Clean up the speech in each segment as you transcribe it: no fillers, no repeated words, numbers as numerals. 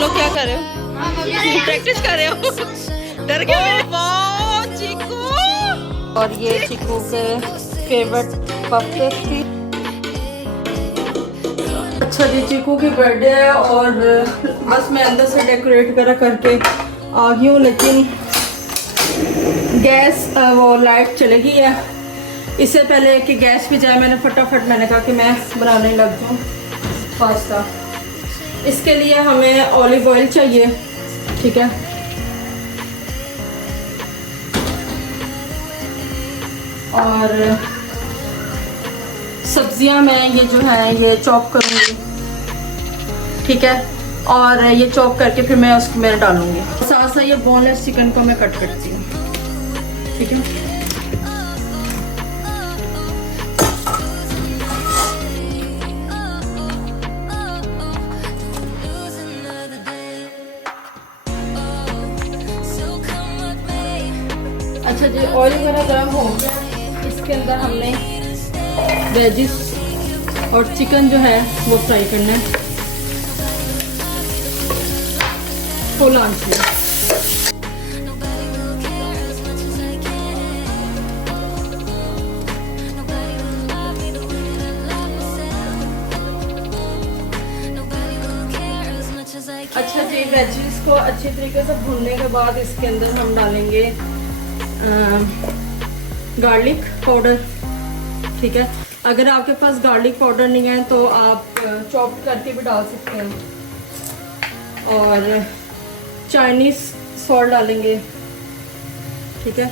लोग क्या कर रहे हो? प्रैक्टिस कर रहे हो? डर गए मेरे? वाह चीकू। और ये चीकू के फेवरेट पफ केक थी। अच्छा जी, चीकू की बर्थडे है और बस मैं अंदर से डेकोरेट वगैरह करके आ गई हूँ, लेकिन गैस वो लाइट चली गई है। इससे पहले कि गैस भी जाए मैंने फटाफट मैंने कहा कि मैं बनाने लग जाऊँ पास्ता। इसके लिए हमें ऑलिव ऑयल चाहिए, ठीक है। और सब्जियां मैं ये जो है ये चॉप करूँगी, ठीक है। और ये चॉप करके फिर मैं उसको मैं डालूँगी। साथ साथ ये बोनलेस चिकन को मैं कट करती हूँ, ठीक है। अच्छा जी, ऑयल वगैरह गर्म हो गया। इसके अंदर हमने वेजिस और चिकन जो है वो फ्राई करना है फुल आंच में। अच्छा जी, वेजिस को अच्छी तरीके से भूनने के बाद इसके अंदर हम डालेंगे गार्लिक पाउडर, ठीक है। अगर आपके पास गार्लिक पाउडर नहीं है तो आप चॉप करके भी डाल सकते हैं। और चाइनीज सॉल्ट डालेंगे, ठीक है।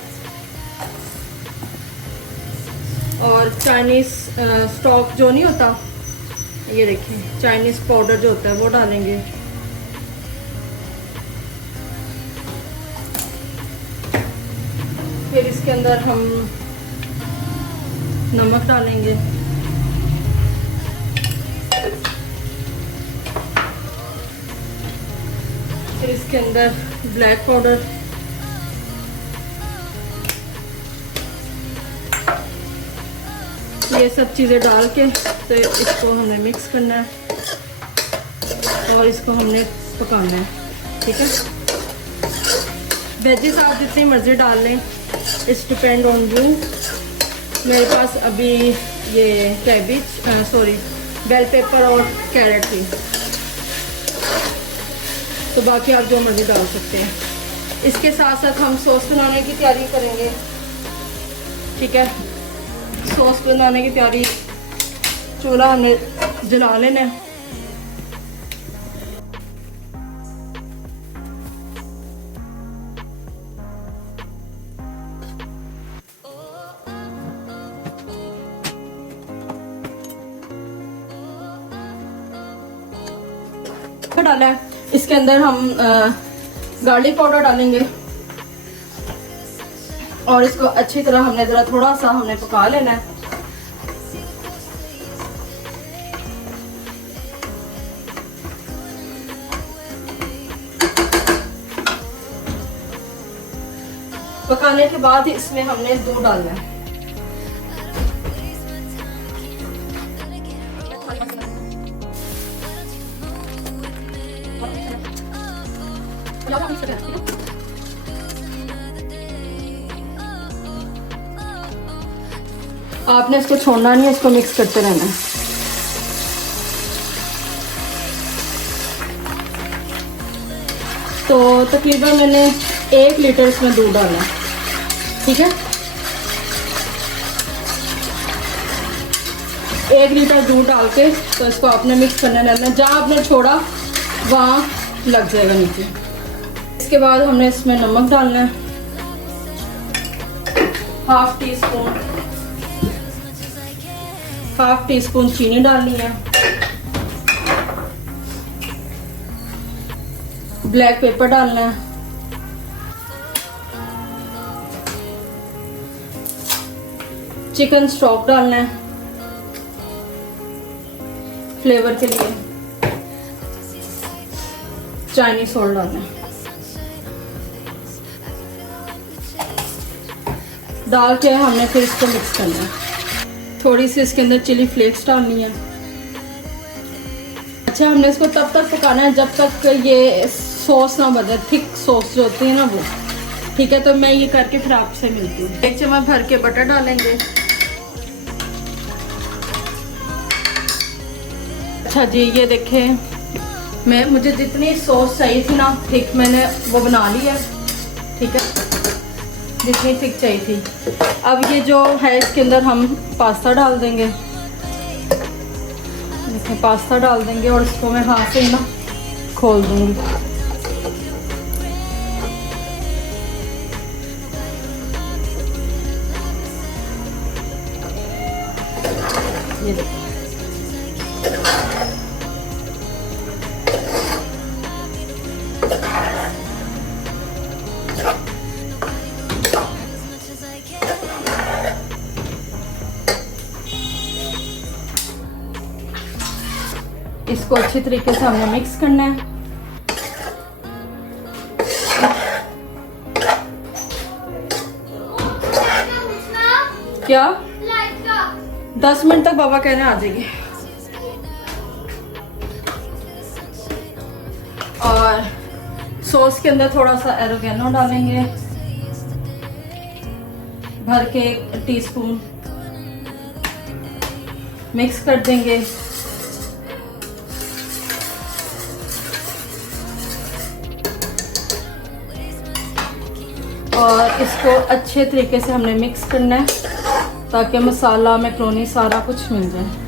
और चाइनीज स्टॉक जो नहीं होता, ये देखिए चाइनीज पाउडर जो होता है वो डालेंगे। फिर इसके अंदर हम नमक डालेंगे, फिर इसके अंदर ब्लैक पाउडर, ये सब चीज़ें डाल के तो इसको हमने मिक्स करना है और इसको हमने पकाना है, ठीक है। वेजिस आप जितनी मर्ज़ी डाल लें, इट्स डिपेंड ऑन यू। मेरे पास अभी ये कैबिज सॉरी बेल पेपर और कैरेट थी, तो बाकी आप जो मर्ज़ी डाल सकते हैं। इसके साथ साथ हम सॉस बनाने की तैयारी करेंगे, ठीक है। सॉस बनाने की तैयारी, चूल्हा हमने जला लेना है। डाला है इसके अंदर हम गार्लिक पाउडर डालेंगे और इसको अच्छी तरह हमने ज़रा थोड़ा सा हमने पका लेना है। पकाने के बाद इसमें हमने दूध डालना है। आपने इसको छोड़ना नहीं है, इसको मिक्स करते रहना है। तो तकरीबन मैंने 1 लीटर इसमें दूध डाला है, ठीक है। 1 लीटर दूध डाल के तो इसको आपने मिक्स करने रहना है। जहाँ आपने छोड़ा वहाँ लग जाएगा नीचे। इसके बाद हमने इसमें नमक डालना है, हाफ टी स्पून चीनी डालनी है, ब्लैक पेपर डालना है, चिकन स्टॉक डालना है फ्लेवर के लिए, चाइनीज सॉल्ट डालना है। डाल के हमने फिर इसको मिक्स करना है। थोड़ी सी इसके अंदर चिली फ्लेक्स डालनी है। अच्छा हमने इसको तब तक पकाना है जब तक ये सॉस ना बने, थिक सॉस जो होती है ना वो। ठीक है, तो मैं ये करके फिर आपसे मिलती हूँ। 1 चम्मच भर के बटर डालेंगे। अच्छा जी, ये देखें मुझे जितनी सॉस चाहिए थी ना थिक, मैंने वो बना ली है। ठीक है, जितनी थिक चाहिए थी। अब ये जो है इसके अंदर हम पास्ता डाल देंगे। देखें पास्ता डाल देंगे और इसको मैं हाथ से ना खोल दूंगी। ये देखिए, इसको अच्छी तरीके से हमने मिक्स करना है। क्या 10 मिनट तक बाबा कहने आ जाएगी। और सॉस के अंदर थोड़ा सा ओरिगेनो डालेंगे, भर के 1 टीस्पून मिक्स कर देंगे। और इसको अच्छे तरीके से हमने मिक्स करना है ताकि मसाला मैक्रोनी सारा कुछ मिल जाए।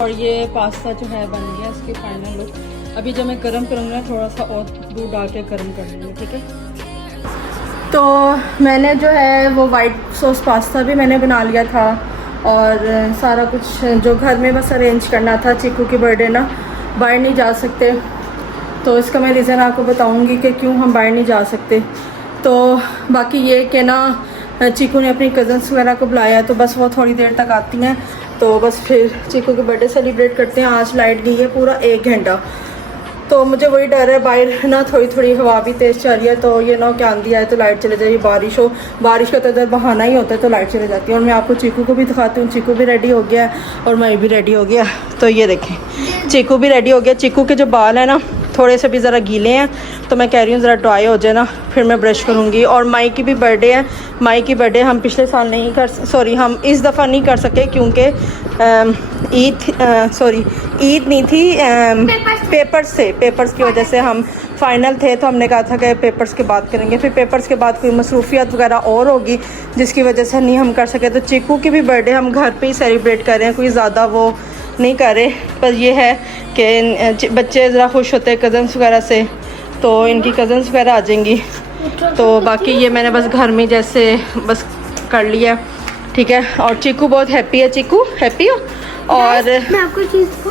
और ये पास्ता जो है बन गया, इसकी फाइनल लुक। अभी जब मैं गरम करूँगी ना थोड़ा सा और दूध डाल के गरम कर लूँगी। ठीक है, तो मैंने जो है वो वाइट सॉस पास्ता भी मैंने बना लिया था और सारा कुछ जो घर में बस अरेंज करना था। चीकू की बर्थडे ना, बाहर नहीं जा सकते, तो इसका मैं रीज़न आपको बताऊँगी कि क्यों हम बाहर नहीं जा सकते। तो बाकी ये कि ना चीकू ने अपनी कज़न्स वगैरह को बुलाया, तो बस वो थोड़ी देर तक आती हैं, तो बस फिर चीकू की बर्थडे सेलिब्रेट करते हैं। आज लाइट गई है पूरा 1 घंटा, तो मुझे वही डर है, बाहर ना थोड़ी थोड़ी हवा भी तेज़ चल रही है, तो ये ना कि आंधी आए तो लाइट चले जाए, बारिश हो, बारिश का तो इधर बहाना ही होता है, तो लाइट चले जाती है। और मैं आपको चीकू को भी दिखाती हूँ। चीकू भी रेडी हो गया है और मैं भी रेडी हो गया। तो ये देखें चीकू भी रेडी हो गया। चीकू के जो बाल हैं ना थोड़े से भी ज़रा गीले हैं, तो मैं कह रही हूँ ज़रा ड्राई हो जाए ना, फिर मैं ब्रश करूँगी। और माई की भी बर्थडे है। माई की बर्थडे हम पिछले साल नहीं हम इस दफ़ा नहीं कर सके क्योंकि ईद नहीं थी, पेपर्स की वजह से हम फाइनल थे, तो हमने कहा था कि पेपर्स के बाद करेंगे। फिर पेपर्स के बाद कोई मसरूफियत वगैरह और होगी जिसकी वजह से नहीं हम कर सके। तो चीकू की भी बर्थडे हम घर पे ही सेलिब्रेट कर रहे हैं, कोई ज़्यादा वो नहीं कर रहे। पर ये है कि बच्चे ज़रा खुश होते हैं कज़न्स वगैरह से, तो इनकी कज़न्स वगैरह आ जाएंगी। तो बाकी ये मैंने बस घर में जैसे बस कर लिया। ठीक है, और चीकू बहुत हैप्पी है। चीकू हैप्पी हो? और मैं आपको चीज़ को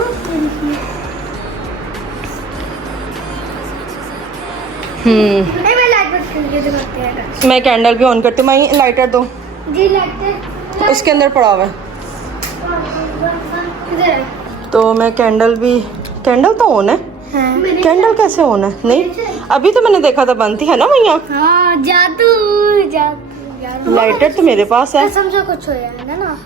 मैं कैंडल भी ऑन करती हूँ। मैं लाइटर दो जी, लाइटर उसके अंदर पड़ा हुआ है, तो मैं कैंडल तो ऑन है। कैंडल कैसे ऑन है? नहीं, अभी तो मैंने देखा था बंद थी, है ना भैया? हाँ, जादू लाइटर तो मेरे पास है। समझो कुछ हो है ना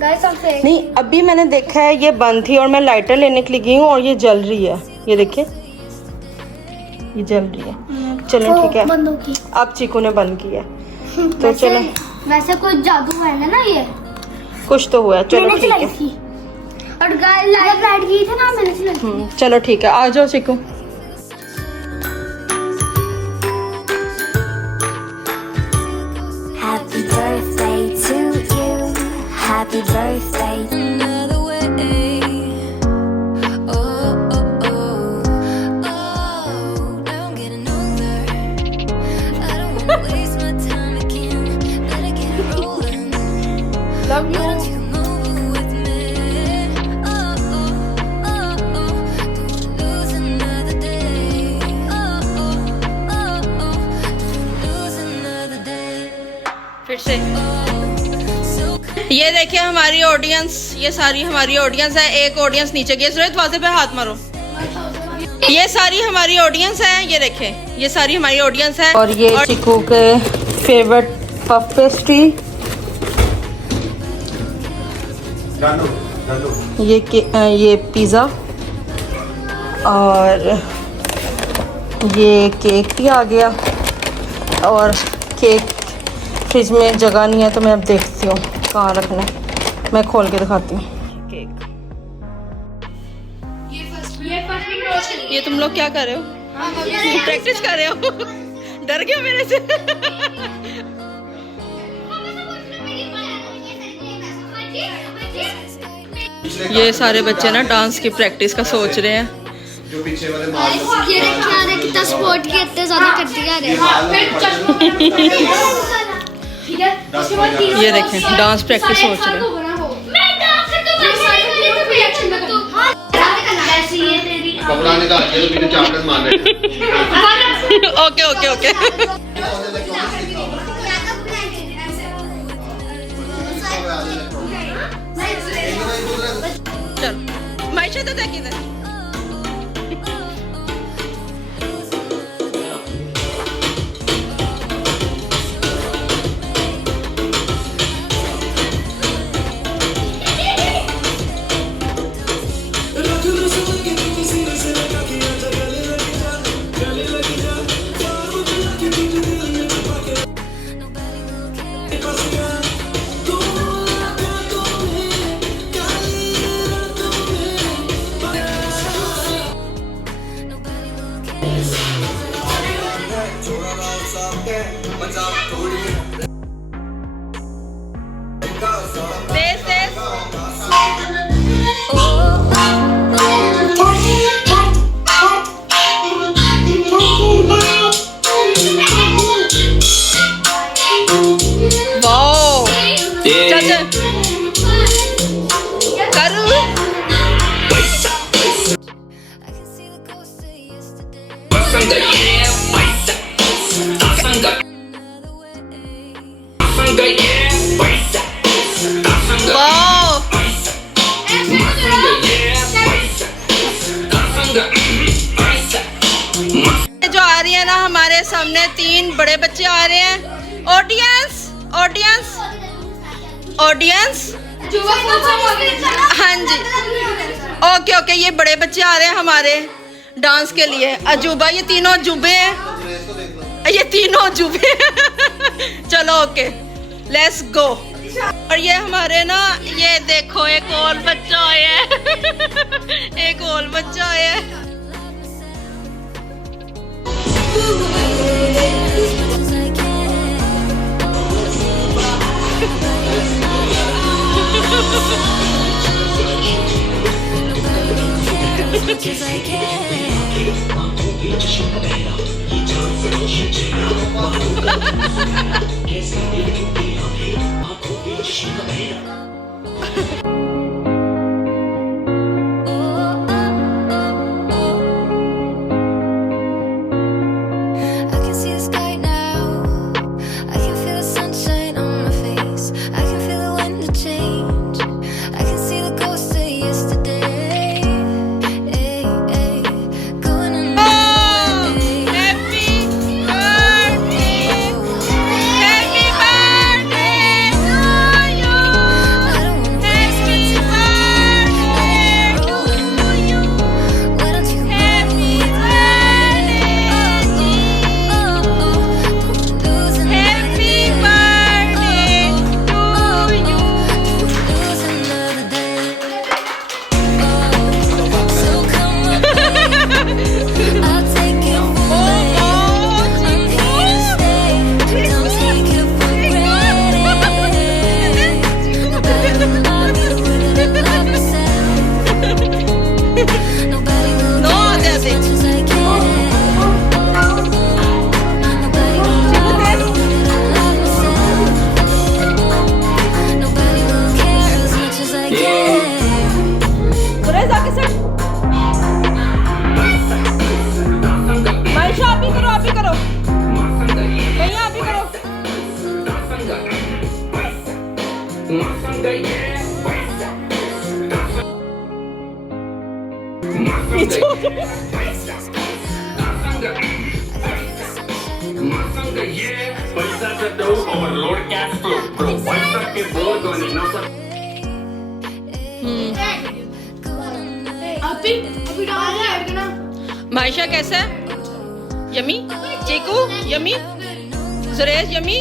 गाइस, हमसे नहीं, अभी मैंने देखा है ये बंद थी और मैं लाइटर लेने के लिए गई हूँ और ये जल रही है। ये देखिए, ये जल रही है। चलो ठीक है, बंद होगी। अब चीकू ने बंद किया तो चलो। वैसे कुछ जादू है ना, ये कुछ तो हुआ। चलो ठीक है। और गाइस लाइट बैठ गई थी ना, मैंने चलाई। चलो ठीक है, आ जाओ चीकू। Happy birthday to you. Happy birthday. Another way. Oh, oh, oh. Oh, now I'm getting older. I don't wanna waste my time again. Better get rolling. Love you. Why don't you come over with me? Oh, oh, oh, oh. Don't wanna lose another फिर से ये देखिए हमारी audience, ये सारी हमारी audience है। एक ऑडियंस नीचे गई, दरवाजे पे हाथ मारो। ये सारी हमारी ऑडियंस है, ये देखें ये सारी हमारी ऑडियंस है। और ये चिकू के फेवरेट पफ पेस्ट्री, ये पिज़्ज़ा और ये केक भी आ गया। और केक फ्रिज में जगह नहीं है तो मैं अब देखती हूँ कहाँ रखना है, मैं खोल के दिखाती हूँ केक। ये तुम लोग क्या कर रहे हो? प्रैक्टिस कर रहे हो? डर गया मेरे से? ये सारे बच्चे ना डांस की प्रैक्टिस का सोच रहे हैं। जो पीछे वाले कितना स्पोर्ट के इतने ज्यादा करते जा रहे हैं। ये देखें डांस प्रैक्टिस सोच रहे हैं। कपड़ा निकाल के तो बिना चापड़ मार रहे। Okay okay okay. चल मायशा तो देखी इधर। जो आ रही है ना हमारे सामने, 3 बड़े बच्चे आ रहे हैं। ऑडियंस ऑडियंस ऑडियंस, हाँ जी ओके ओके। ये बड़े बच्चे आ रहे हैं हमारे डांस के लिए। अजूबा, ये तीनों अजूबे हैं, ये तीनों अजूबे चलो ओके लेट्स गो। और ये हमारे ना, ये देखो एक और बच्चा आया है एक और बच्चा आया है। मायशा कैसा है? यमी? चीकू यमी? जुरेज यमी?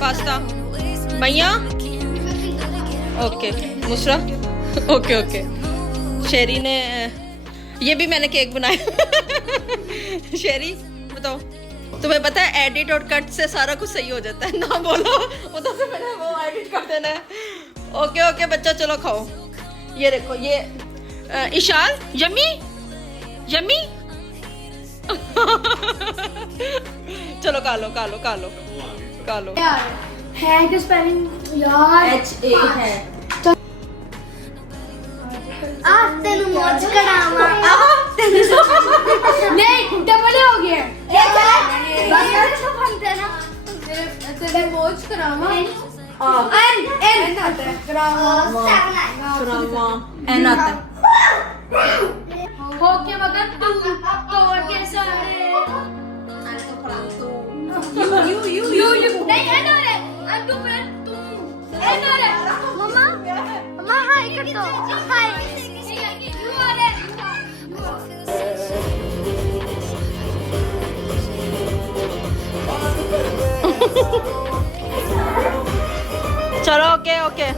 पास्ता? मैया? ओके मुसरा? Okay okay. शेरी ने ये भी मैंने केक बनाया। शेरी बताओ, तुम्हें पता है एडिट और कट से सारा कुछ सही हो जाता है ना? बोलो उधर से मैंने वो एडिट कर देना है। ओके ओके बच्चा चलो खाओ। ये देखो ये इशाल यमी यमी। चलो खा लो खा लो खा लो खा लो। है कि स्पेलिंग यार HA है। आ तेनु मौज करावा नहीं डबल हो गया बस तो बनते ना तेरे मौज करावा एन आता है करावा एन आता है। हो के मगर तू कवर कैसे यू नहीं एन आ रहा है तू फिर तू एन आ रहा है मम्मा मम्मा हाय कर दो हाय यू आ रहा है चलो ओके ओके।